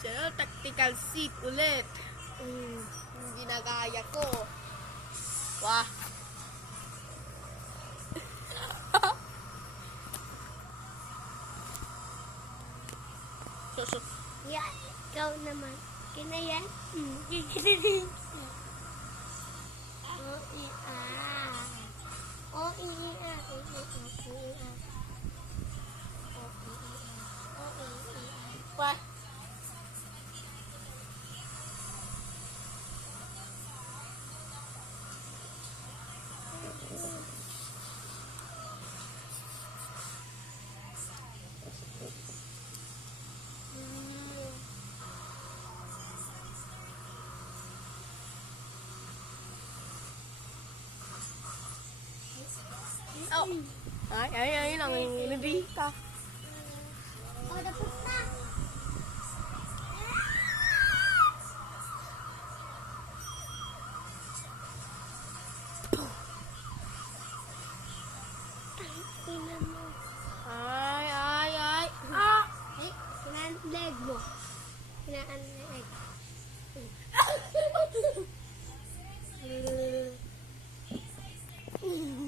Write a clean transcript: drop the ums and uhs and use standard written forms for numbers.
Siya, tactical seat ulit. Hindi na kaya ko. Wah. So. Yan, ikaw naman. Kinayan? Wah. Oh. Ay, lang. Hindi ka. Oh, tapos na. Ina mo. Ay. Ay, kinaan leg mo. Kinaan leg.